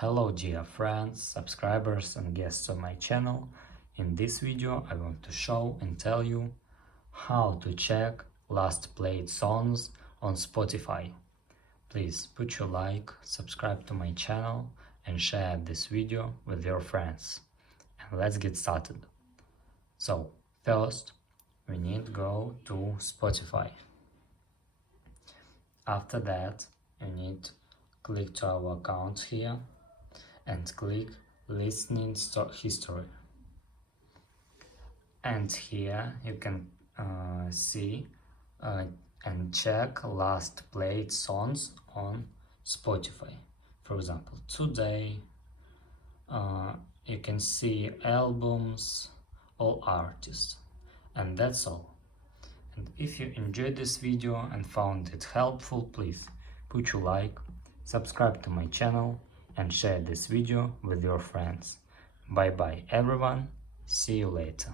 Hello dear friends, subscribers and guests on my channel. In this video I want to show and tell you how to check last played songs on Spotify. Please put your like, subscribe to my channel and share this video with your friends. And let's get started. So first we need to go to Spotify. After that you need to click to our account here and click listening history, and here you can see and check last played songs on Spotify. For example, today you can see albums, all artists, and that's all. And if you enjoyed this video and found it helpful, please put your like, subscribe to my channel and share this video with your friends. Bye bye everyone, see you later.